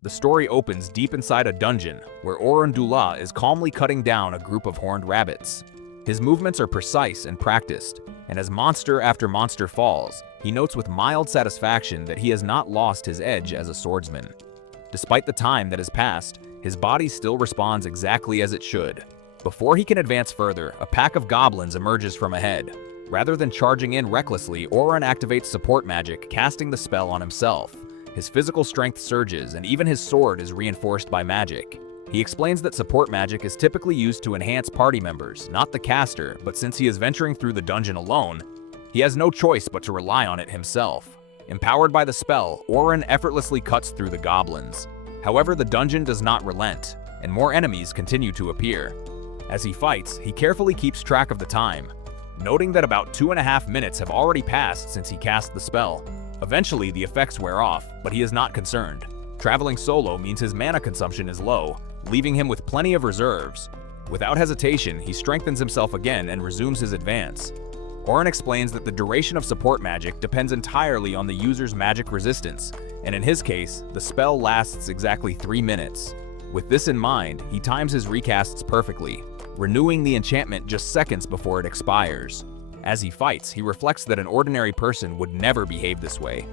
The story opens deep inside a dungeon, where Orun Dula is calmly cutting down a group of horned rabbits. His movements are precise and practiced, and as monster after monster falls, he notes with mild satisfaction that he has not lost his edge as a swordsman. Despite the time that has passed, his body still responds exactly as it should. Before he can advance further, a pack of goblins emerges from ahead. Rather than charging in recklessly, Orun activates support magic, casting the spell on himself. His physical strength surges, and even his sword is reinforced by magic. He explains that support magic is typically used to enhance party members, not the caster, but since he is venturing through the dungeon alone, he has no choice but to rely on it himself. Empowered by the spell, Orun effortlessly cuts through the goblins. However, the dungeon does not relent, and more enemies continue to appear. As he fights, he carefully keeps track of the time, noting that about 2.5 minutes have already passed since he cast the spell. Eventually, the effects wear off, but he is not concerned. Traveling solo means his mana consumption is low, leaving him with plenty of reserves. Without hesitation, he strengthens himself again and resumes his advance. Orun explains that the duration of support magic depends entirely on the user's magic resistance, and in his case, the spell lasts exactly 3 minutes. With this in mind, he times his recasts perfectly, renewing the enchantment just seconds before it expires. As he fights, he reflects that an ordinary person would never behave this way,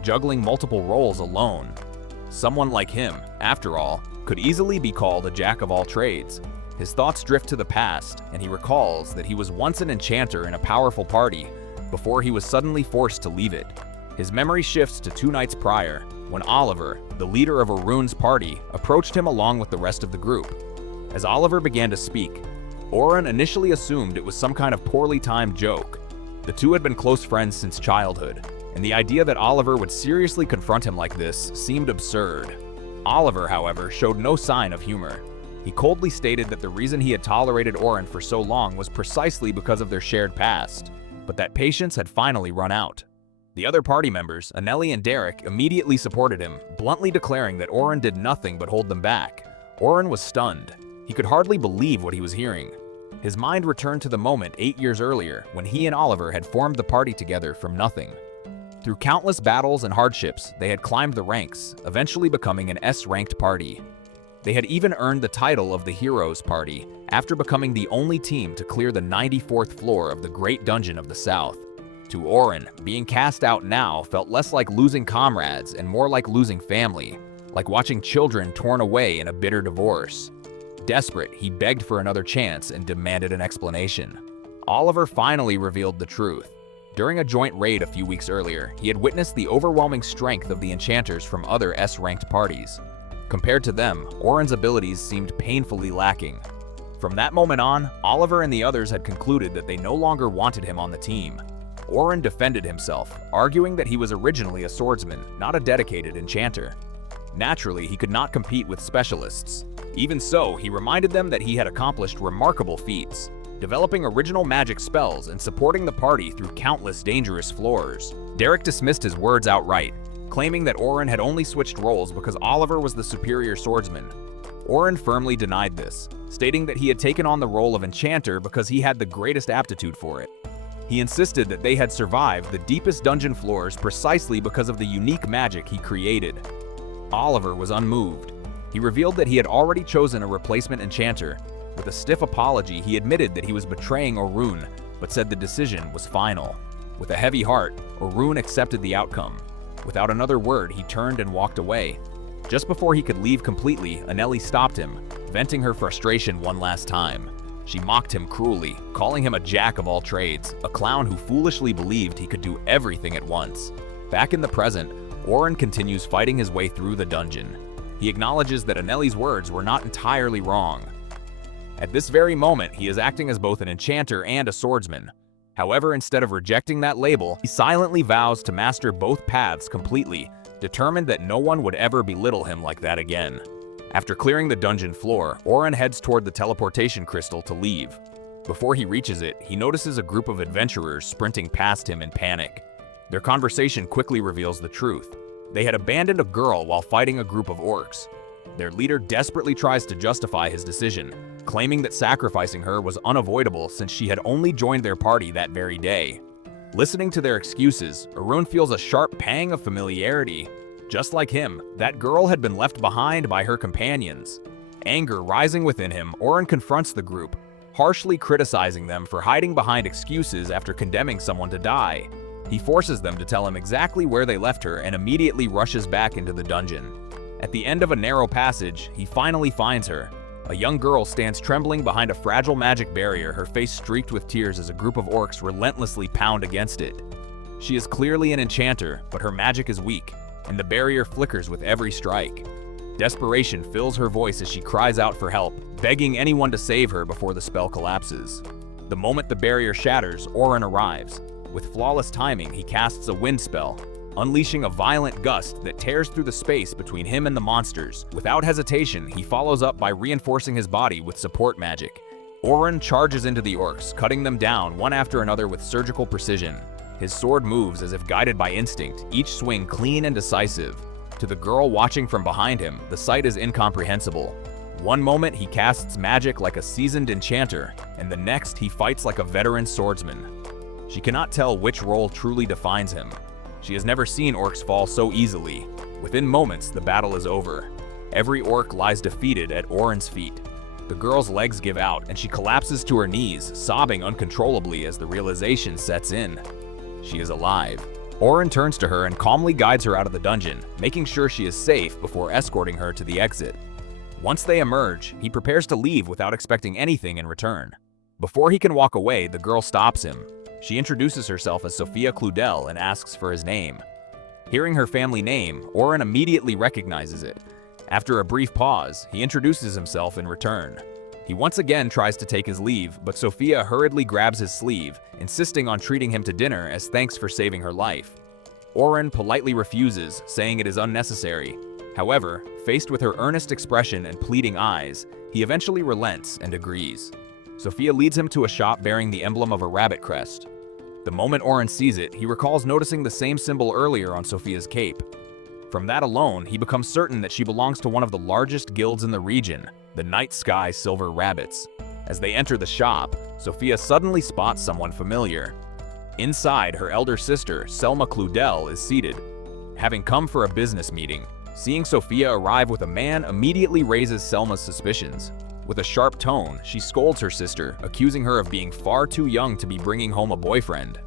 juggling multiple roles alone. Someone like him, after all, could easily be called a jack of all trades. His thoughts drift to the past, and he recalls that he was once an enchanter in a powerful party, before he was suddenly forced to leave it. His memory shifts to 2 nights prior, when Oliver, the leader of Orun's party, approached him along with the rest of the group. As Oliver began to speak, Orun initially assumed it was some kind of poorly timed joke. The two had been close friends since childhood, and the idea that Oliver would seriously confront him like this seemed absurd. Oliver, however, showed no sign of humor. He coldly stated that the reason he had tolerated Orun for so long was precisely because of their shared past, but that patience had finally run out. The other party members, Anneli and Derek, immediately supported him, bluntly declaring that Orun did nothing but hold them back. Orun was stunned. He could hardly believe what he was hearing. His mind returned to the moment 8 years earlier when he and Oliver had formed the party together from nothing. Through countless battles and hardships, they had climbed the ranks, eventually becoming an S-ranked party. They had even earned the title of the Heroes Party after becoming the only team to clear the 94th floor of the Great Dungeon of the South. To Orun, being cast out now felt less like losing comrades and more like losing family, like watching children torn away in a bitter divorce. Desperate, he begged for another chance and demanded an explanation. Oliver finally revealed the truth. During a joint raid a few weeks earlier, he had witnessed the overwhelming strength of the enchanters from other S-ranked parties. Compared to them, Orun's abilities seemed painfully lacking. From that moment on, Oliver and the others had concluded that they no longer wanted him on the team. Orun defended himself, arguing that he was originally a swordsman, not a dedicated enchanter. Naturally, he could not compete with specialists. Even so, he reminded them that he had accomplished remarkable feats, developing original magic spells and supporting the party through countless dangerous floors. Derek dismissed his words outright, claiming that Orun had only switched roles because Oliver was the superior swordsman. Orun firmly denied this, stating that he had taken on the role of enchanter because he had the greatest aptitude for it. He insisted that they had survived the deepest dungeon floors precisely because of the unique magic he created. Oliver was unmoved. He revealed that he had already chosen a replacement enchanter. With a stiff apology, he admitted that he was betraying Orun, but said the decision was final. With a heavy heart, Orun accepted the outcome. Without another word, he turned and walked away. Just before he could leave completely, Anneli stopped him, venting her frustration one last time. She mocked him cruelly, calling him a jack of all trades, a clown who foolishly believed he could do everything at once. Back in the present, Orun continues fighting his way through the dungeon. He acknowledges that Anneli's words were not entirely wrong. At this very moment, he is acting as both an enchanter and a swordsman. However, instead of rejecting that label, he silently vows to master both paths completely, determined that no one would ever belittle him like that again. After clearing the dungeon floor, Orun heads toward the teleportation crystal to leave. Before he reaches it, he notices a group of adventurers sprinting past him in panic. Their conversation quickly reveals the truth. They had abandoned a girl while fighting a group of orcs. Their leader desperately tries to justify his decision, claiming that sacrificing her was unavoidable since she had only joined their party that very day. Listening to their excuses, Orun feels a sharp pang of familiarity. Just like him, that girl had been left behind by her companions. Anger rising within him, Oren confronts the group, harshly criticizing them for hiding behind excuses after condemning someone to die. He forces them to tell him exactly where they left her and immediately rushes back into the dungeon. At the end of a narrow passage, he finally finds her. A young girl stands trembling behind a fragile magic barrier, her face streaked with tears as a group of orcs relentlessly pound against it. She is clearly an enchanter, but her magic is weak, and the barrier flickers with every strike. Desperation fills her voice as she cries out for help, begging anyone to save her before the spell collapses. The moment the barrier shatters, Oren arrives. With flawless timing, he casts a wind spell, unleashing a violent gust that tears through the space between him and the monsters. Without hesitation, he follows up by reinforcing his body with support magic. Oren charges into the orcs, cutting them down one after another with surgical precision. His sword moves as if guided by instinct, each swing clean and decisive. To the girl watching from behind him, the sight is incomprehensible. One moment he casts magic like a seasoned enchanter, and the next he fights like a veteran swordsman. She cannot tell which role truly defines him. She has never seen orcs fall so easily. Within moments, the battle is over. Every orc lies defeated at Oren's feet. The girl's legs give out, and she collapses to her knees, sobbing uncontrollably as the realization sets in. She is alive. Oren turns to her and calmly guides her out of the dungeon, making sure she is safe before escorting her to the exit. Once they emerge, he prepares to leave without expecting anything in return. Before he can walk away, the girl stops him. She introduces herself as Sophia Cludel and asks for his name. Hearing her family name, Oren immediately recognizes it. After a brief pause, he introduces himself in return. He once again tries to take his leave, but Sophia hurriedly grabs his sleeve, insisting on treating him to dinner as thanks for saving her life. Oren politely refuses, saying it is unnecessary. However, faced with her earnest expression and pleading eyes, he eventually relents and agrees. Sophia leads him to a shop bearing the emblem of a rabbit crest. The moment Oren sees it, he recalls noticing the same symbol earlier on Sophia's cape. From that alone, he becomes certain that she belongs to one of the largest guilds in the region, the Night Sky Silver Rabbits. As they enter the shop, Sophia suddenly spots someone familiar. Inside, her elder sister, Selma Cludel, is seated. Having come for a business meeting, seeing Sophia arrive with a man immediately raises Selma's suspicions. With a sharp tone, she scolds her sister, accusing her of being far too young to be bringing home a boyfriend.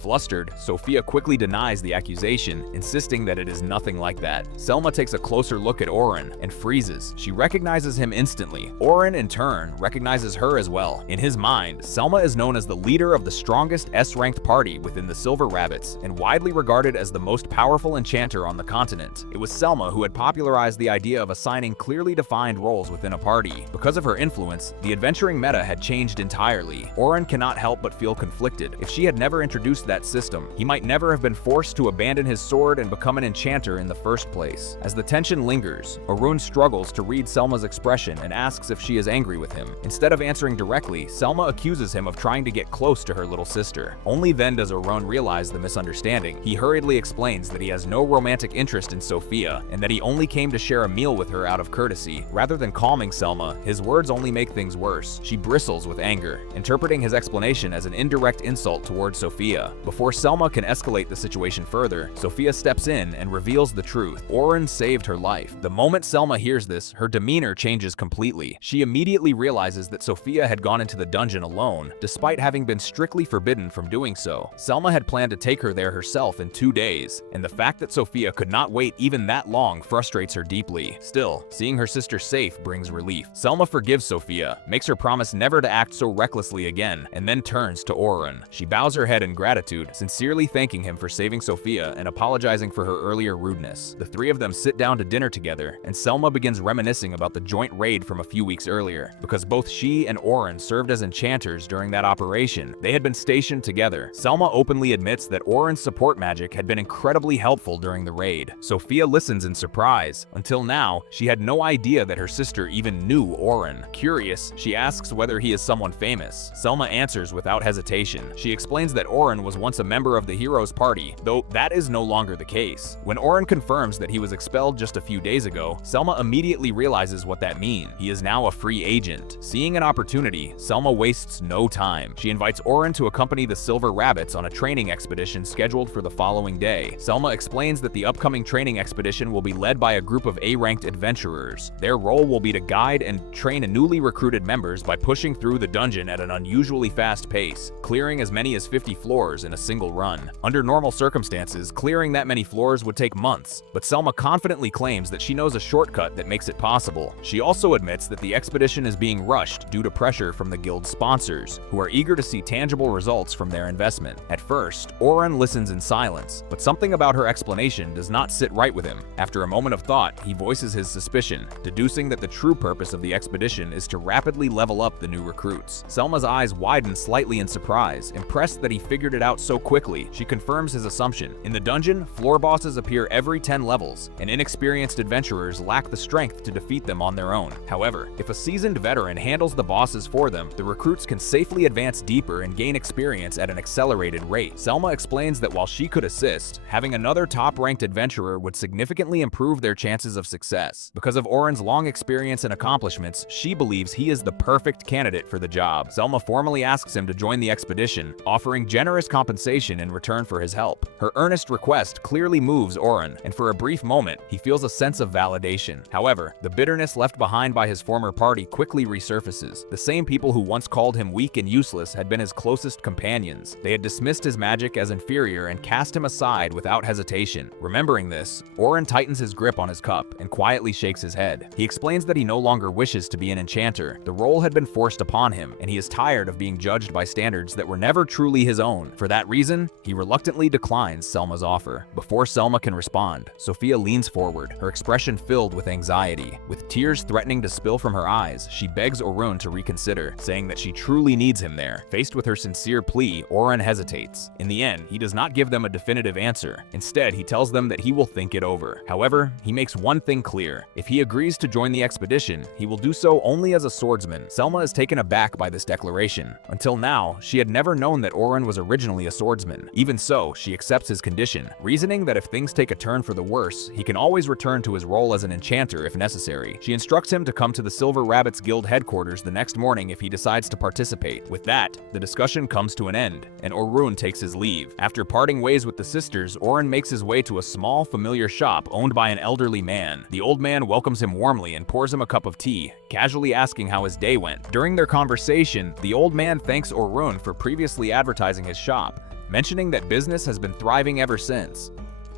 Flustered, Sophia quickly denies the accusation, insisting that it is nothing like that. Selma takes a closer look at Oren and freezes. She recognizes him instantly. Oren, in turn, recognizes her as well. In his mind, Selma is known as the leader of the strongest S-ranked party within the Silver Rabbits and widely regarded as the most powerful enchanter on the continent. It was Selma who had popularized the idea of assigning clearly defined roles within a party. Because of her influence, the adventuring meta had changed entirely. Oren cannot help but feel conflicted. If she had never introduced that system, he might never have been forced to abandon his sword and become an enchanter in the first place. As the tension lingers, Arun struggles to read Selma's expression and asks if she is angry with him. Instead of answering directly, Selma accuses him of trying to get close to her little sister. Only then does Arun realize the misunderstanding. He hurriedly explains that he has no romantic interest in Sophia and that he only came to share a meal with her out of courtesy. Rather than calming Selma, his words only make things worse. She bristles with anger, interpreting his explanation as an indirect insult towards Sophia. Before Selma can escalate the situation further, Sophia steps in and reveals the truth. Oren saved her life. The moment Selma hears this, her demeanor changes completely. She immediately realizes that Sophia had gone into the dungeon alone, despite having been strictly forbidden from doing so. Selma had planned to take her there herself in 2 days, and the fact that Sophia could not wait even that long frustrates her deeply. Still, seeing her sister safe brings relief. Selma forgives Sophia, makes her promise never to act so recklessly again, and then turns to Oren. She bows her head in gratitude, sincerely thanking him for saving Sophia and apologizing for her earlier rudeness. The three of them sit down to dinner together, and Selma begins reminiscing about the joint raid from a few weeks earlier. Because both she and Oren served as enchanters during that operation, they had been stationed together. Selma openly admits that Oren's support magic had been incredibly helpful during the raid. Sophia listens in surprise. Until now, she had no idea that her sister even knew Oren. Curious, she asks whether he is someone famous. Selma answers without hesitation. She explains that Oren was once a member of the hero's party, though that is no longer the case. When Oren confirms that he was expelled just a few days ago, Selma immediately realizes what that means. He is now a free agent. Seeing an opportunity, Selma wastes no time. She invites Oren to accompany the Silver Rabbits on a training expedition scheduled for the following day. Selma explains that the upcoming training expedition will be led by a group of A-ranked adventurers. Their role will be to guide and train newly recruited members by pushing through the dungeon at an unusually fast pace, clearing as many as 50 floors in a single run. Under normal circumstances, clearing that many floors would take months, but Selma confidently claims that she knows a shortcut that makes it possible. She also admits that the expedition is being rushed due to pressure from the guild's sponsors, who are eager to see tangible results from their investment. At first, Oren listens in silence, but something about her explanation does not sit right with him. After a moment of thought, he voices his suspicion, deducing that the true purpose of the expedition is to rapidly level up the new recruits. Selma's eyes widen slightly in surprise, impressed that he figured it out so quickly. She confirms his assumption. In the dungeon, floor bosses appear every 10 levels, and inexperienced adventurers lack the strength to defeat them on their own. However, if a seasoned veteran handles the bosses for them, the recruits can safely advance deeper and gain experience at an accelerated rate. Selma explains that while she could assist, having another top-ranked adventurer would significantly improve their chances of success. Because of Oren's long experience and accomplishments, she believes he is the perfect candidate for the job. Selma formally asks him to join the expedition, offering generous compensation in return for his help. Her earnest request clearly moves Oren, and for a brief moment, he feels a sense of validation. However, the bitterness left behind by his former party quickly resurfaces. The same people who once called him weak and useless had been his closest companions. They had dismissed his magic as inferior and cast him aside without hesitation. Remembering this, Oren tightens his grip on his cup and quietly shakes his head. He explains that he no longer wishes to be an enchanter. The role had been forced upon him, and he is tired of being judged by standards that were never truly his own. For that reason, he reluctantly declines Selma's offer. Before Selma can respond, Sophia leans forward, her expression filled with anxiety. With tears threatening to spill from her eyes, she begs Orun to reconsider, saying that she truly needs him there. Faced with her sincere plea, Oren hesitates. In the end, he does not give them a definitive answer. Instead, he tells them that he will think it over. However, he makes one thing clear. If he agrees to join the expedition, he will do so only as a swordsman. Selma is taken aback by this declaration. Until now, she had never known that Oren was originally a swordsman. Even so, she accepts his condition, reasoning that if things take a turn for the worse, he can always return to his role as an enchanter if necessary. She instructs him to come to the Silver Rabbits Guild headquarters the next morning if he decides to participate. With that, the discussion comes to an end, and Orun takes his leave. After parting ways with the sisters, Oren makes his way to a small, familiar shop owned by an elderly man. The old man welcomes him warmly and pours him a cup of tea, casually asking how his day went. During their conversation, the old man thanks Orun for previously advertising his shop, mentioning that business has been thriving ever since.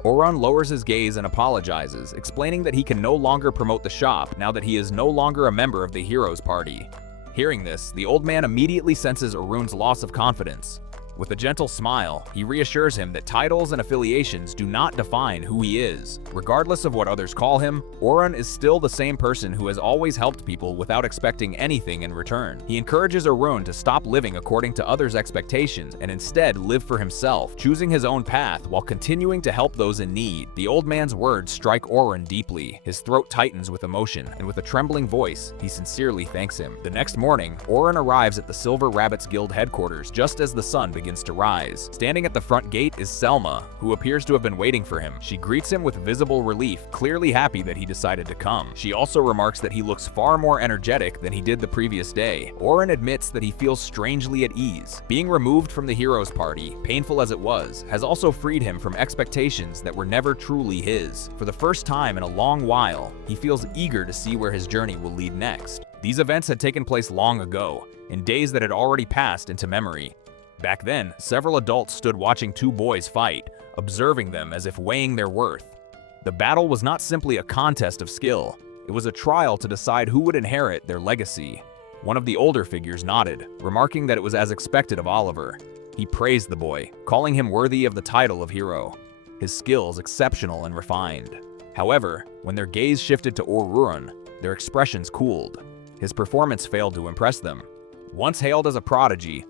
Orun lowers his gaze and apologizes, explaining that he can no longer promote the shop now that he is no longer a member of the hero's party. Hearing this, the old man immediately senses Orun's loss of confidence. With a gentle smile, he reassures him that titles and affiliations do not define who he is. Regardless of what others call him, Orun is still the same person who has always helped people without expecting anything in return. He encourages Orun to stop living according to others' expectations and instead live for himself, choosing his own path while continuing to help those in need. The old man's words strike Orun deeply. His throat tightens with emotion, and with a trembling voice, he sincerely thanks him. The next morning, Orun arrives at the Silver Rabbits Guild headquarters just as the sun begins to rise. Standing at the front gate is Selma, who appears to have been waiting for him. She greets him with visible relief, clearly happy that he decided to come. She also remarks that he looks far more energetic than he did the previous day. Orun admits that he feels strangely at ease. Being removed from the hero's party, painful as it was, has also freed him from expectations that were never truly his. For the first time in a long while, he feels eager to see where his journey will lead next. These events had taken place long ago, in days that had already passed into memory. Back then, several adults stood watching two boys fight, observing them as if weighing their worth. The battle was not simply a contest of skill, it was a trial to decide who would inherit their legacy. One of the older figures nodded, remarking that it was as expected of Oliver. He praised the boy, calling him worthy of the title of hero, his skills exceptional and refined. However, when their gaze shifted to Orun, their expressions cooled. His performance failed to impress them. Once hailed as a prodigy,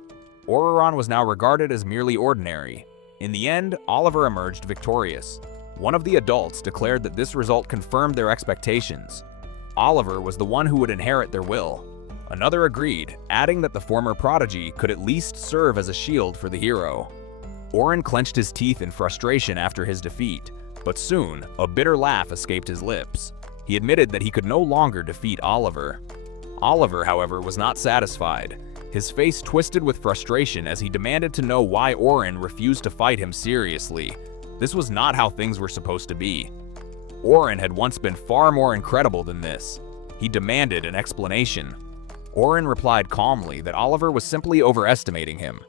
Orun was now regarded as merely ordinary. In the end, Oliver emerged victorious. One of the adults declared that this result confirmed their expectations. Oliver was the one who would inherit their will. Another agreed, adding that the former prodigy could at least serve as a shield for the hero. Oren clenched his teeth in frustration after his defeat, but soon, a bitter laugh escaped his lips. He admitted that he could no longer defeat Oliver. Oliver, however, was not satisfied. His face twisted with frustration as he demanded to know why Oren refused to fight him seriously. This was not how things were supposed to be. Oren had once been far more incredible than this. He demanded an explanation. Oren replied calmly that Oliver was simply overestimating him.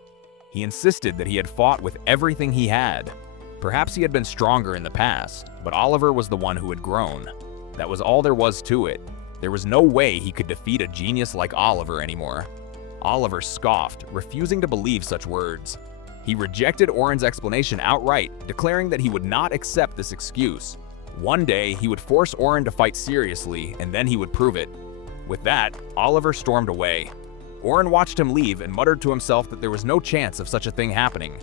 He insisted that he had fought with everything he had. Perhaps he had been stronger in the past, but Oliver was the one who had grown. That was all there was to it. There was no way he could defeat a genius like Oliver anymore. Oliver scoffed, refusing to believe such words. He rejected Oren's explanation outright, declaring that he would not accept this excuse. One day, he would force Oren to fight seriously, and then he would prove it. With that, Oliver stormed away. Oren watched him leave and muttered to himself that there was no chance of such a thing happening.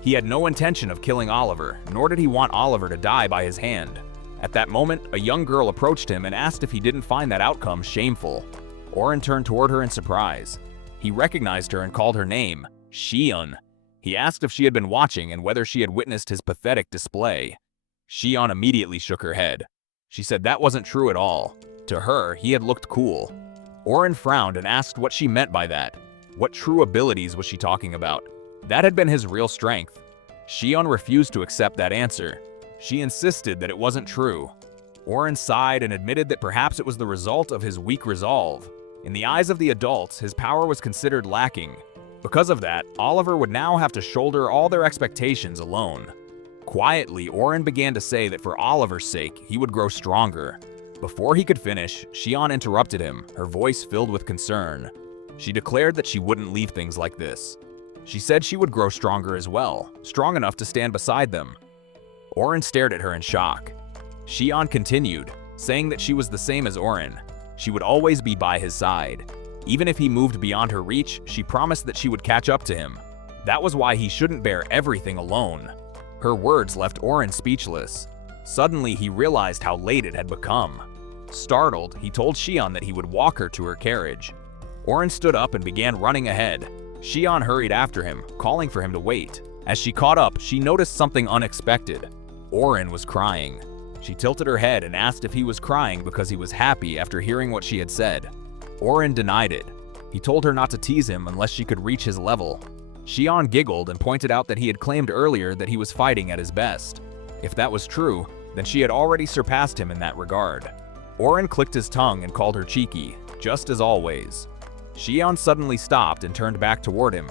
He had no intention of killing Oliver, nor did he want Oliver to die by his hand. At that moment, a young girl approached him and asked if he didn't find that outcome shameful. Oren turned toward her in surprise. He recognized her and called her name, Shion. He asked if she had been watching and whether she had witnessed his pathetic display. Shion immediately shook her head. She said that wasn't true at all. To her, he had looked cool. Oren frowned and asked what she meant by that. What true abilities was she talking about? That had been his real strength. Shion refused to accept that answer. She insisted that it wasn't true. Oren sighed and admitted that perhaps it was the result of his weak resolve. In the eyes of the adults, his power was considered lacking. Because of that, Oliver would now have to shoulder all their expectations alone. Quietly, Oren began to say that for Oliver's sake, he would grow stronger. Before he could finish, Shion interrupted him, her voice filled with concern. She declared that she wouldn't leave things like this. She said she would grow stronger as well, strong enough to stand beside them. Oren stared at her in shock. Shion continued, saying that she was the same as Oren. She would always be by his side. Even if he moved beyond her reach, she promised that she would catch up to him. That was why he shouldn't bear everything alone. Her words left Oren speechless. Suddenly, he realized how late it had become. Startled, he told Shion that he would walk her to her carriage. Oren stood up and began running ahead. Shion hurried after him, calling for him to wait. As she caught up, she noticed something unexpected. Oren was crying. She tilted her head and asked if he was crying because he was happy after hearing what she had said. Oren denied it. He told her not to tease him unless she could reach his level. Shion giggled and pointed out that he had claimed earlier that he was fighting at his best. If that was true, then she had already surpassed him in that regard. Oren clicked his tongue and called her cheeky, just as always. Shion suddenly stopped and turned back toward him.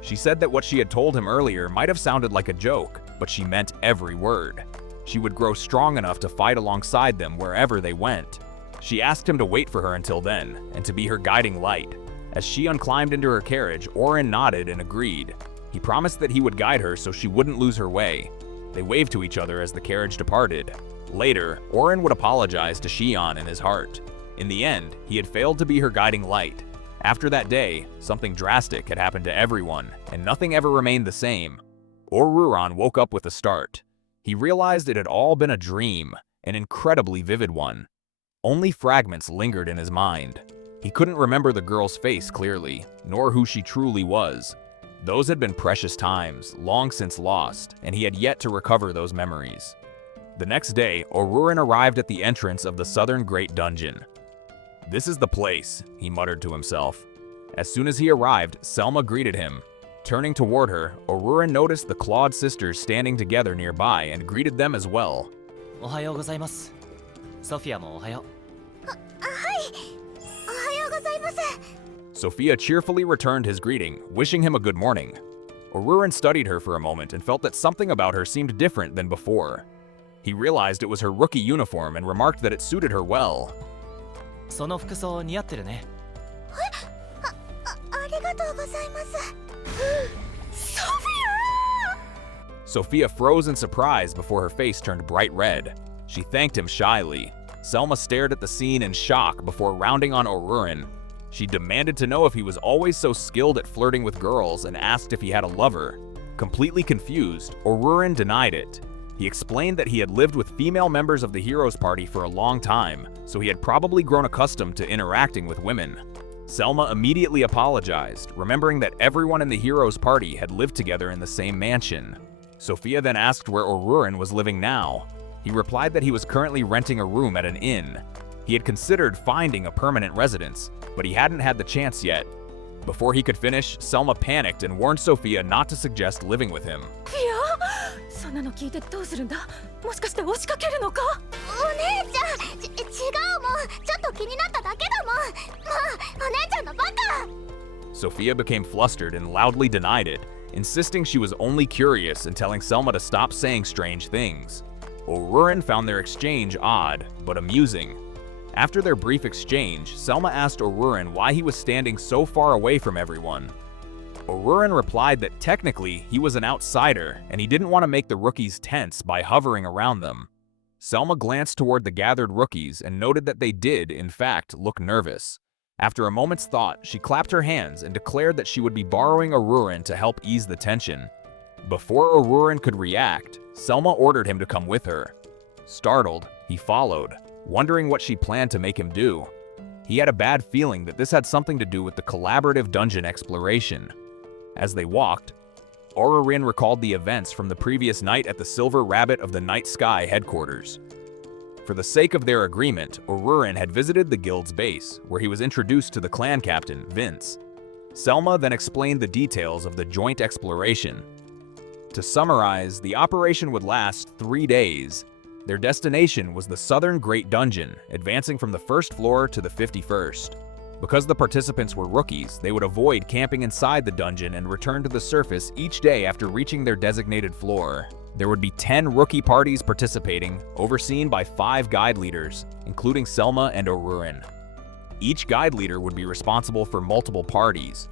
She said that what she had told him earlier might have sounded like a joke, but she meant every word. She would grow strong enough to fight alongside them wherever they went. She asked him to wait for her until then, and to be her guiding light. As Shion climbed into her carriage, Oren nodded and agreed. He promised that he would guide her so she wouldn't lose her way. They waved to each other as the carriage departed. Later, Oren would apologize to Shion in his heart. In the end, he had failed to be her guiding light. After that day, something drastic had happened to everyone, and nothing ever remained the same. Oruran woke up with a start. He realized it had all been a dream, an incredibly vivid one. Only fragments lingered in his mind. He couldn't remember the girl's face clearly, nor who she truly was. Those had been precious times, long since lost, and he had yet to recover those memories. The next day, Oruran arrived at the entrance of the Southern Great Dungeon. "This is the place," he muttered to himself. As soon as he arrived, Selma greeted him. Turning toward her, Oruran noticed the Claude sisters standing together nearby and greeted them as well. "Ohayou gozaimasu. Sophia mo ohayou." Sophia cheerfully returned his greeting, wishing him a good morning. Oruran studied her for a moment and felt that something about her seemed different than before. He realized it was her rookie uniform and remarked that it suited her well. その服装似合ってるね。ありがとうございます。Sophia froze in surprise before her face turned bright red. She thanked him shyly. Selma stared at the scene in shock before rounding on Oruran. She demanded to know if he was always so skilled at flirting with girls and asked if he had a lover. Completely confused, Oruran denied it. He explained that he had lived with female members of the Heroes Party for a long time, so he had probably grown accustomed to interacting with women. Selma immediately apologized, remembering that everyone in the hero's party had lived together in the same mansion. Sophia then asked where Orurin was living now. He replied that he was currently renting a room at an inn. He had considered finding a permanent residence, but he hadn't had the chance yet. Before he could finish, Selma panicked and warned Sophia not to suggest living with him. そんなの聞いてどうするんだ。もしかして押しかけるのか。お姉ちゃん、違うもん。ちょっと気になっただけだもん。まあ、お姉ちゃんのバカ。Sophia became flustered and loudly denied it, insisting she was only curious and telling Selma to stop saying strange things. Orurin found their exchange odd, but amusing. After their brief exchange, Selma asked Orurin why he was standing so far away from everyone. Orurin replied that technically he was an outsider and he didn't want to make the rookies tense by hovering around them. Selma glanced toward the gathered rookies and noted that they did, in fact, look nervous. After a moment's thought, she clapped her hands and declared that she would be borrowing Orurin to help ease the tension. Before Orurin could react, Selma ordered him to come with her. Startled, he followed, wondering what she planned to make him do. He had a bad feeling that this had something to do with the collaborative dungeon exploration. As they walked, Orurin recalled the events from the previous night at the Silver Rabbit of the Night Sky headquarters. For the sake of their agreement, Orurin had visited the guild's base, where he was introduced to the clan captain, Vince. Selma then explained the details of the joint exploration. To summarize, the operation would last 3 days. Their destination was the Southern Great Dungeon, advancing from the 1st floor to the 51st. Because the participants were rookies, they would avoid camping inside the dungeon and return to the surface each day after reaching their designated floor. There would be 10 rookie parties participating, overseen by 5 guide leaders, including Selma and Orurin. Each guide leader would be responsible for multiple parties.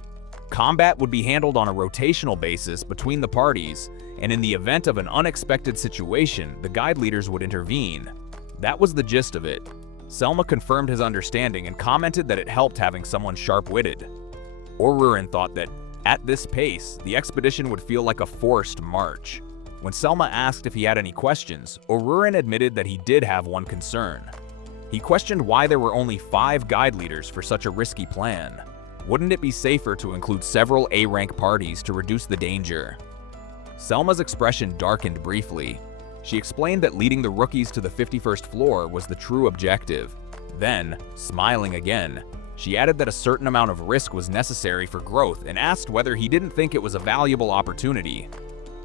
Combat would be handled on a rotational basis between the parties, and in the event of an unexpected situation, the guide leaders would intervene. That was the gist of it. Selma confirmed his understanding and commented that it helped having someone sharp-witted. Orurin thought that, at this pace, the expedition would feel like a forced march. When Selma asked if he had any questions, Orurin admitted that he did have one concern. He questioned why there were only 5 guide leaders for such a risky plan. Wouldn't it be safer to include several A-rank parties to reduce the danger? Selma's expression darkened briefly. She explained that leading the rookies to the 51st floor was the true objective. Then, smiling again, she added that a certain amount of risk was necessary for growth and asked whether he didn't think it was a valuable opportunity.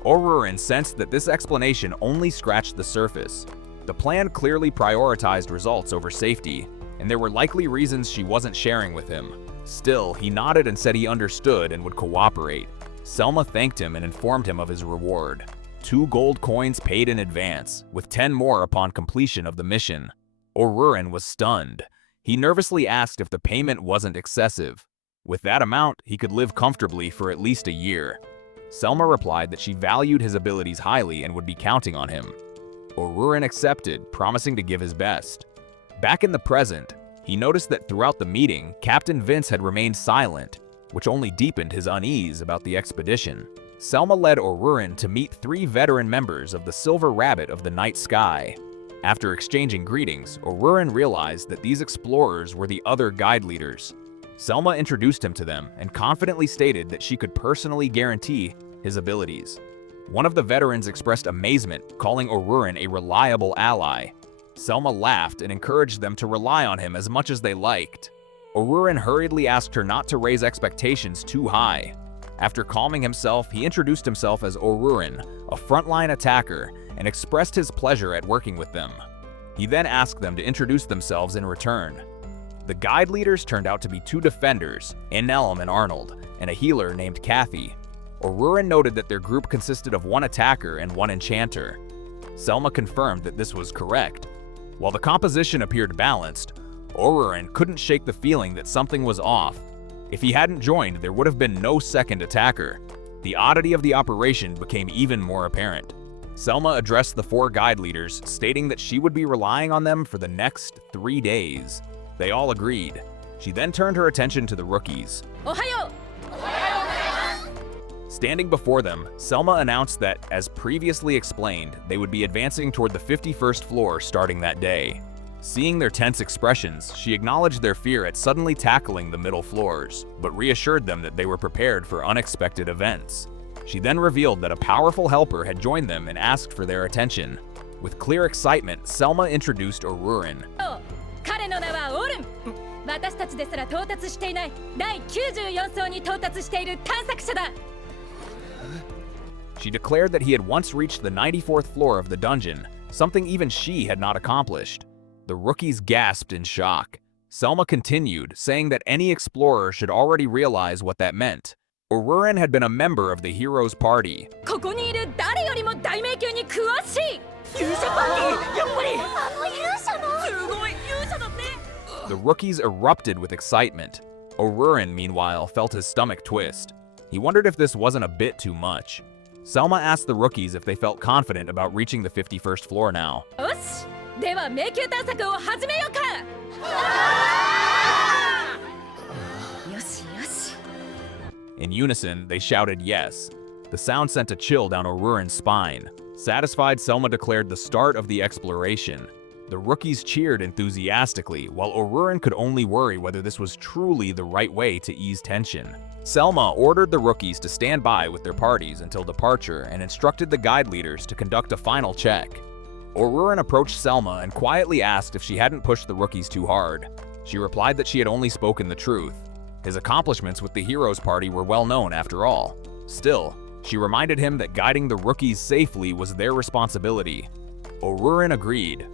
Orurin sensed that this explanation only scratched the surface. The plan clearly prioritized results over safety, and there were likely reasons she wasn't sharing with him. Still, he nodded and said he understood and would cooperate. Selma thanked him and informed him of his reward. 2 gold coins paid in advance, with 10 more upon completion of the mission. Orurin was stunned. He nervously asked if the payment wasn't excessive. With that amount, he could live comfortably for at least a year. Selma replied that she valued his abilities highly and would be counting on him. Orurin accepted, promising to give his best. Back in the present, he noticed that throughout the meeting, Captain Vince had remained silent, which only deepened his unease about the expedition. Selma led Orurin to meet 3 veteran members of the Silver Rabbit of the Night Sky. After exchanging greetings, Orurin realized that these explorers were the other guide leaders. Selma introduced him to them and confidently stated that she could personally guarantee his abilities. One of the veterans expressed amazement, calling Orurin a reliable ally. Selma laughed and encouraged them to rely on him as much as they liked. Orurin hurriedly asked her not to raise expectations too high. After calming himself, he introduced himself as Orurin, a frontline attacker, and expressed his pleasure at working with them. He then asked them to introduce themselves in return. The guide leaders turned out to be 2 defenders, Enelm and Arnold, and a healer named Kathy. Orurin noted that their group consisted of 1 attacker and 1 enchanter. Selma confirmed that this was correct. While the composition appeared balanced, Orurin couldn't shake the feeling that something was off. If he hadn't joined, there would have been no second attacker. The oddity of the operation became even more apparent. Selma addressed the 4 guide leaders, stating that she would be relying on them for the next 3 days. They all agreed. She then turned her attention to the rookies. Ohayo! Standing before them, Selma announced that, as previously explained, they would be advancing toward the 51st floor starting that day. Seeing their tense expressions, she acknowledged their fear at suddenly tackling the middle floors, but reassured them that they were prepared for unexpected events. She then revealed that a powerful helper had joined them and asked for their attention. With clear excitement, Selma introduced Orurin. 彼の名はオルン。私たちですら到達していない第94層に到達している探索者だ。She declared that he had once reached the 94th floor of the dungeon, something even she had not accomplished. The rookies gasped in shock. Selma continued, saying that any explorer should already realize what that meant. Orurin had been a member of the hero's party. ここにいる誰よりも大迷宮に詳しい。勇者パーティー、やっぱり。あの勇者の。すごい勇者だね。The rookies erupted with excitement. Orurin, meanwhile, felt his stomach twist. He wondered if this wasn't a bit too much. Selma asked the rookies if they felt confident about reaching the 51st floor now. よし、では迷宮探索を始めようか。よしよし。In unison, they shouted yes. The sound sent a chill down Orurin's spine. Satisfied, Selma declared the start of the exploration. The rookies cheered enthusiastically, while Orurin could only worry whether this was truly the right way to ease tension. Selma ordered the rookies to stand by with their parties until departure and instructed the guide leaders to conduct a final check. Orurin approached Selma and quietly asked if she hadn't pushed the rookies too hard. She replied that she had only spoken the truth. His accomplishments with the heroes party were well known after all. Still, she reminded him that guiding the rookies safely was their responsibility. Orurin agreed.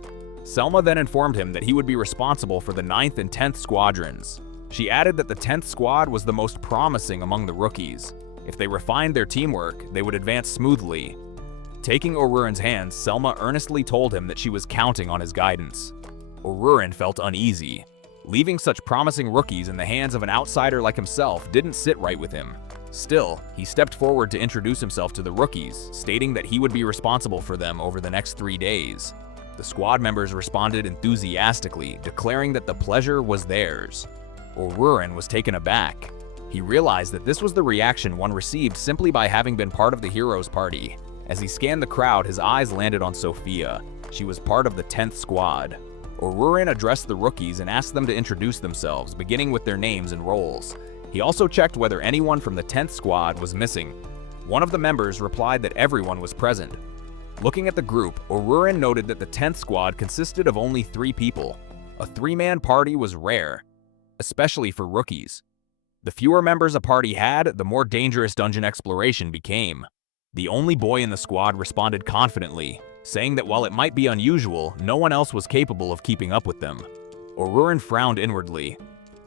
Selma then informed him that he would be responsible for the 9th and 10th squadrons. She added that the 10th squad was the most promising among the rookies. If they refined their teamwork, they would advance smoothly. Taking Orurin's hands, Selma earnestly told him that she was counting on his guidance. Orurin felt uneasy. Leaving such promising rookies in the hands of an outsider like himself didn't sit right with him. Still, he stepped forward to introduce himself to the rookies, stating that he would be responsible for them over the next 3 days. The squad members responded enthusiastically, declaring that the pleasure was theirs. Orurin was taken aback. He realized that this was the reaction one received simply by having been part of the heroes party. As he scanned the crowd, his eyes landed on Sophia. She was part of the 10th squad. Orurin addressed the rookies and asked them to introduce themselves, beginning with their names and roles. He also checked whether anyone from the 10th squad was missing. One of the members replied that everyone was present. Looking at the group, Orurin noted that the 10th squad consisted of only 3 people. A 3-man party was rare, especially for rookies. The fewer members a party had, the more dangerous dungeon exploration became. The only boy in the squad responded confidently, saying that while it might be unusual, no one else was capable of keeping up with them. Orurin frowned inwardly.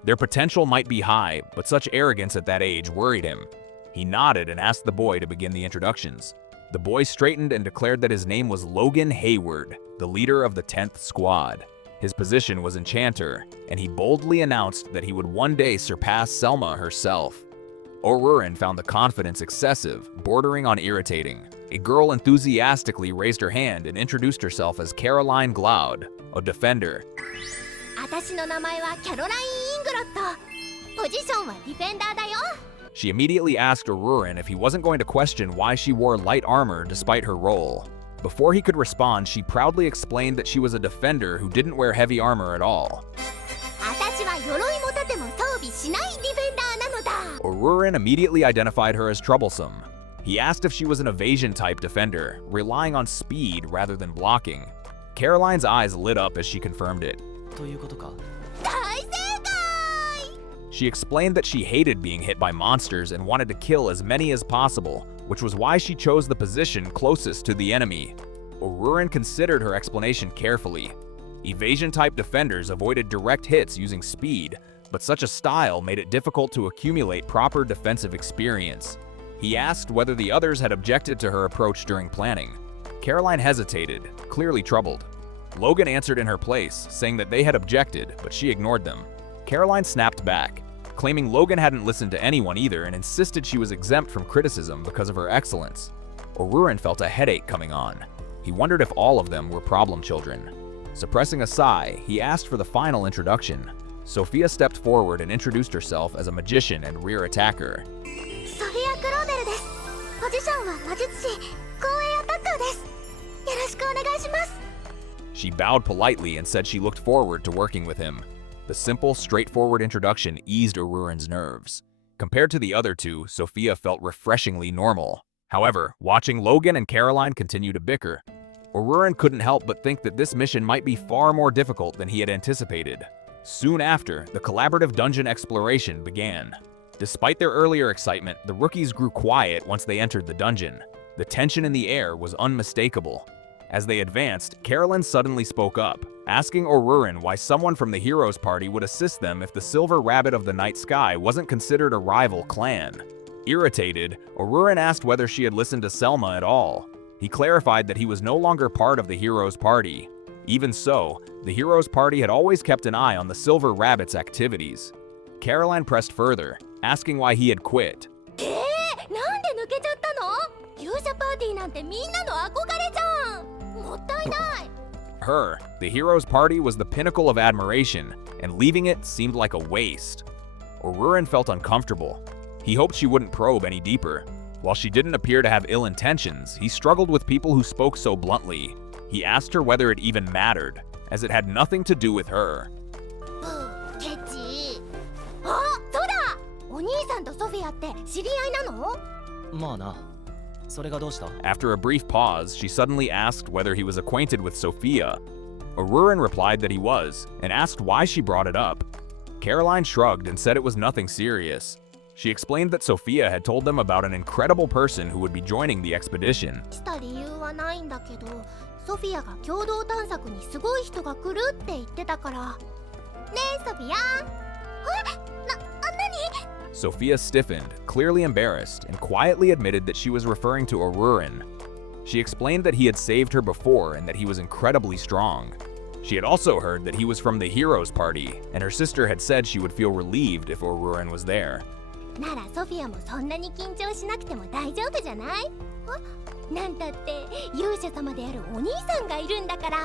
Their potential might be high, but such arrogance at that age worried him. He nodded and asked the boy to begin the introductions. The boy straightened and declared that his name was Logan Hayward, the leader of the 10th squad. His position was Enchanter, and he boldly announced that he would one day surpass Selma herself. Orurin found the confidence excessive, bordering on irritating. A girl enthusiastically raised her hand and introduced herself as Caroline Glaude, a defender. 私の名前はキャロライン・イングロット。ポジションはディフェンダーだよ。She immediately asked Orurin if he wasn't going to question why she wore light armor despite her role. Before he could respond, she proudly explained that she was a defender who didn't wear heavy armor at all. 私は鎧も盾も装備しないディフェンダーなのだ。Orurin immediately identified her as troublesome. He asked if she was an evasion-type defender, relying on speed rather than blocking. Caroline's eyes lit up as she confirmed it. ということか。大正解。 She explained that she hated being hit by monsters and wanted to kill as many as possible, which was why she chose the position closest to the enemy. Orurin considered her explanation carefully. Evasion-type defenders avoided direct hits using speed, but such a style made it difficult to accumulate proper defensive experience. He asked whether the others had objected to her approach during planning. Caroline hesitated, clearly troubled. Logan answered in her place, saying that they had objected, but she ignored them. Caroline snapped back, claiming Logan hadn't listened to anyone either and insisted she was exempt from criticism because of her excellence. Orurin felt a headache coming on. He wondered if all of them were problem children. Suppressing a sigh, he asked for the final introduction. Sophia stepped forward and introduced herself as a magician and rear attacker. ソフィア・クローデルです。ポジションは魔術師、光栄アタッカーです。よろしくお願いします。She bowed politely and said she looked forward to working with him. The simple, straightforward introduction eased Oruren's nerves. Compared to the other two, Sophia felt refreshingly normal. However, watching Logan and Caroline continue to bicker, Oruren couldn't help but think that this mission might be far more difficult than he had anticipated. Soon after, the collaborative dungeon exploration began. Despite their earlier excitement, the rookies grew quiet once they entered the dungeon. The tension in the air was unmistakable. As they advanced, Caroline suddenly spoke up, asking Oruren why someone from the heroes' party would assist them if the Silver Rabbit of the Night Sky wasn't considered a rival clan. Irritated, Oruren asked whether she had listened to Selma at all. He clarified that he was no longer part of the heroes' party. Even so, the heroes' party had always kept an eye on the Silver Rabbit's activities. Caroline pressed further, asking why he had quit. なんで抜けちゃったの？勇者パーティーなんてみんなの憧れじゃん。もったいない。Her, the heroes' party was the pinnacle of admiration, and leaving it seemed like a waste. Oruren felt uncomfortable. He hoped she wouldn't probe any deeper. While she didn't appear to have ill intentions, he struggled with people who spoke so bluntly. He asked her whether it even mattered, as it had nothing to do with her. ケチ。あ、そうだ。お兄さんとソフィアって知り合いなの？まあな。それがどうした？ After a brief pause, she suddenly asked whether he was acquainted with Sophia. Oruren replied that he was, and asked why she brought it up. Caroline shrugged and said it was nothing serious. She explained that Sophia had told them about an incredible person who would be joining the expedition. した理由はないんだけど、ソフィアが共同探索にすごい人が来るって言ってたから。ねえ、ソフィア。何？ Sophia stiffened, clearly embarrassed, and quietly admitted that she was referring to Oruren. She explained that he had saved her before and that he was incredibly strong. She had also heard that he was from the heroes' party, and her sister had said she would feel relieved if Oruren was there. ならソフィアもそんなに緊張しなくても大丈夫じゃない？なんたって勇者様であるお兄さんがいるんだから。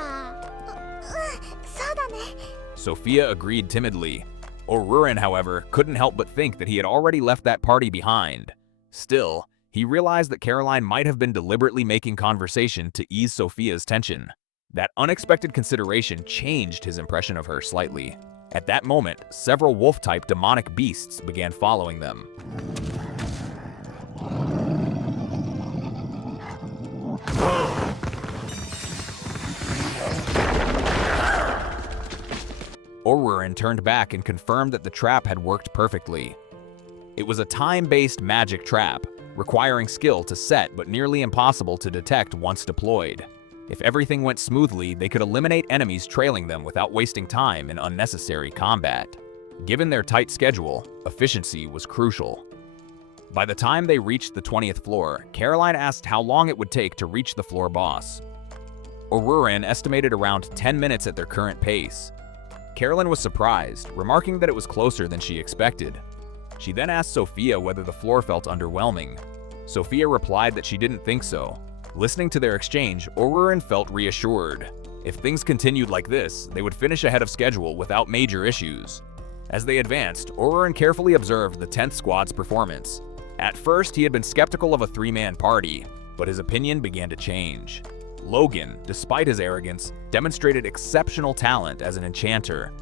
そうだね。Sophia agreed timidly. Oruren, however, couldn't help but think that he had already left that party behind. Still, he realized that Caroline might have been deliberately making conversation to ease Sophia's tension. That unexpected consideration changed his impression of her slightly. At that moment, several wolf-type demonic beasts began following them. Oruren turned back and confirmed that the trap had worked perfectly. It was a time-based magic trap, requiring skill to set but nearly impossible to detect once deployed. If everything went smoothly, they could eliminate enemies trailing them without wasting time in unnecessary combat. Given their tight schedule, efficiency was crucial. By the time they reached the 20th floor, Caroline asked how long it would take to reach the floor boss. Oruren estimated around 10 minutes at their current pace. Caroline was surprised, remarking that it was closer than she expected. She then asked Sophia whether the floor felt underwhelming. Sophia replied that she didn't think so. Listening to their exchange, Oruren felt reassured. If things continued like this, they would finish ahead of schedule without major issues. As they advanced, Oruren carefully observed the 10th squad's performance. At first, he had been skeptical of a three-man party, but his opinion began to change. Logan, despite his arrogance, demonstrated exceptional talent as an enchanter.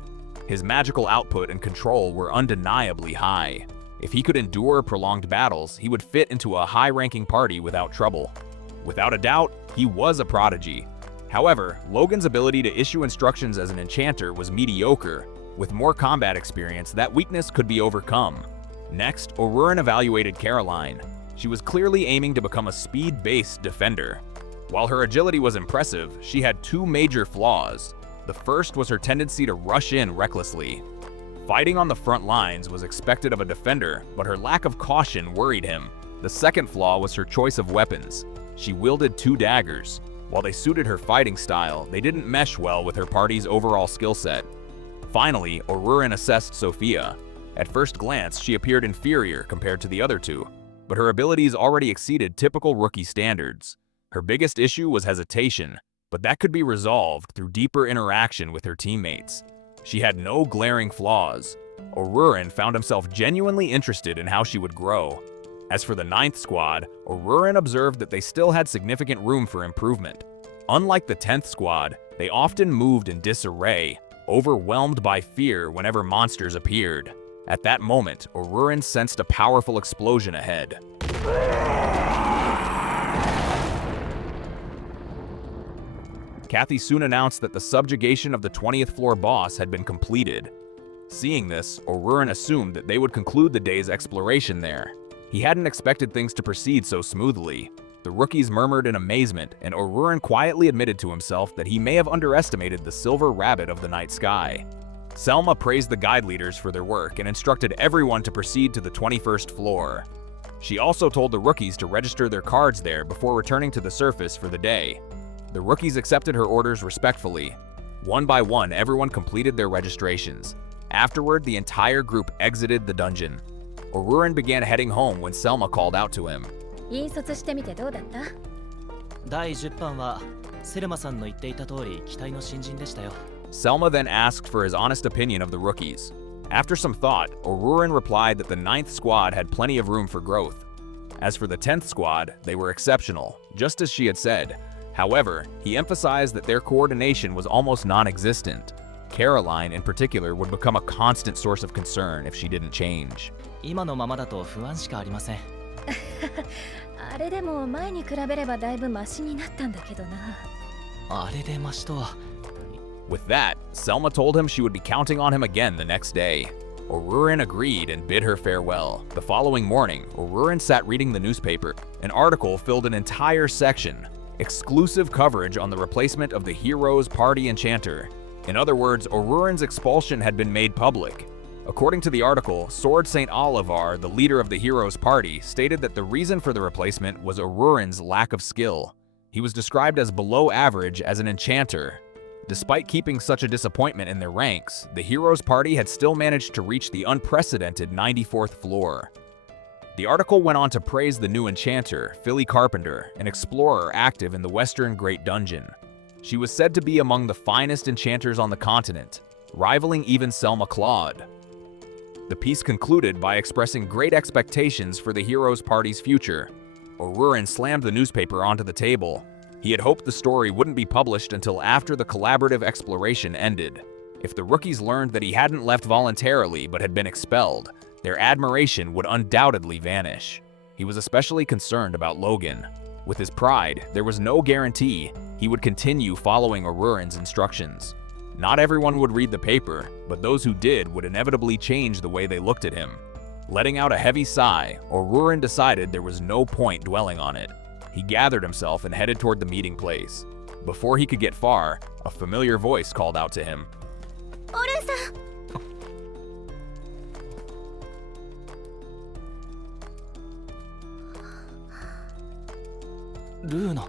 His magical output and control were undeniably high. If he could endure prolonged battles, he would fit into a high-ranking party without trouble. Without a doubt, he was a prodigy. However, Logan's ability to issue instructions as an enchanter was mediocre. With more combat experience, that weakness could be overcome. Next, Oruren evaluated Caroline. She was clearly aiming to become a speed-based defender. While her agility was impressive, she had two major flaws. The first was her tendency to rush in recklessly. Fighting on the front lines was expected of a defender, but her lack of caution worried him. The second flaw was her choice of weapons. She wielded two daggers. While they suited her fighting style, they didn't mesh well with her party's overall skill set. Finally, Oruren assessed Sophia. At first glance, she appeared inferior compared to the other two, but her abilities already exceeded typical rookie standards. Her biggest issue was hesitation, but that could be resolved through deeper interaction with her teammates. She had no glaring flaws. Oruren found himself genuinely interested in how she would grow. As for the 9th squad, Oruren observed that they still had significant room for improvement. Unlike the 10th squad, They often moved in disarray, overwhelmed by fear whenever monsters appeared. At that moment, Orurin sensed a powerful explosion ahead. Kathy soon announced that the subjugation of the 20th floor boss had been completed. Seeing this, Orurin assumed that they would conclude the day's exploration there. He hadn't expected things to proceed so smoothly. The rookies murmured in amazement, and Orurin quietly admitted to himself that he may have underestimated the silver rabbit of the night sky. Selma praised the guide leaders for their work and instructed everyone to proceed to the 21st floor. She also told the rookies to register their cards there before returning to the surface for the day. The rookies accepted her orders respectfully. One by one, everyone completed their registrations. Afterward, the entire group exited the dungeon. Orurin began heading home when Selma called out to him. 引率してみてどうだった？第10班はセルマさんの言っていた通り期待の新人でしたよ。 Selma then asked for his honest opinion of the rookies. After some thought, Orurin replied that the 9th squad had plenty of room for growth. As for the 10th squad, they were exceptional, just as she had said. However, he emphasized that their coordination was almost non-existent. Caroline, in particular, would become a constant source of concern if she didn't change. 今のままだと不安しかありません。あれでも前に比べればだいぶマシになったんだけどな。あれでマシとは。 With that, Selma told him she would be counting on him again the next day. Orurin agreed and bid her farewell. The following morning, Orurin sat reading the newspaper. An article filled an entire section. Exclusive coverage on the replacement of the Heroes Party Enchanter. In other words, Orurin's expulsion had been made public. According to the article, Sword St. Olivar, the leader of the Heroes Party, stated that the reason for the replacement was Orurin's lack of skill. He was described as below average as an enchanter. Despite keeping such a disappointment in their ranks, the Heroes Party had still managed to reach the unprecedented 94th floor. The article went on to praise the new enchanter, Philly Carpenter, an explorer active in the Western Great Dungeon. She was said to be among the finest enchanters on the continent, rivaling even Selma Claude. The piece concluded by expressing great expectations for the Heroes Party's future. Orurin slammed the newspaper onto the table. He had hoped the story wouldn't be published until after the collaborative exploration ended. If the rookies learned that he hadn't left voluntarily but had been expelled, their admiration would undoubtedly vanish. He was especially concerned about Logan. With his pride, there was no guarantee he would continue following Orurin's instructions. Not everyone would read the paper, but those who did would inevitably change the way they looked at him. Letting out a heavy sigh, Orurin decided there was no point dwelling on it. He gathered himself and headed toward the meeting place. Before he could get far, a familiar voice called out to him. Orurin-san! ルーナ。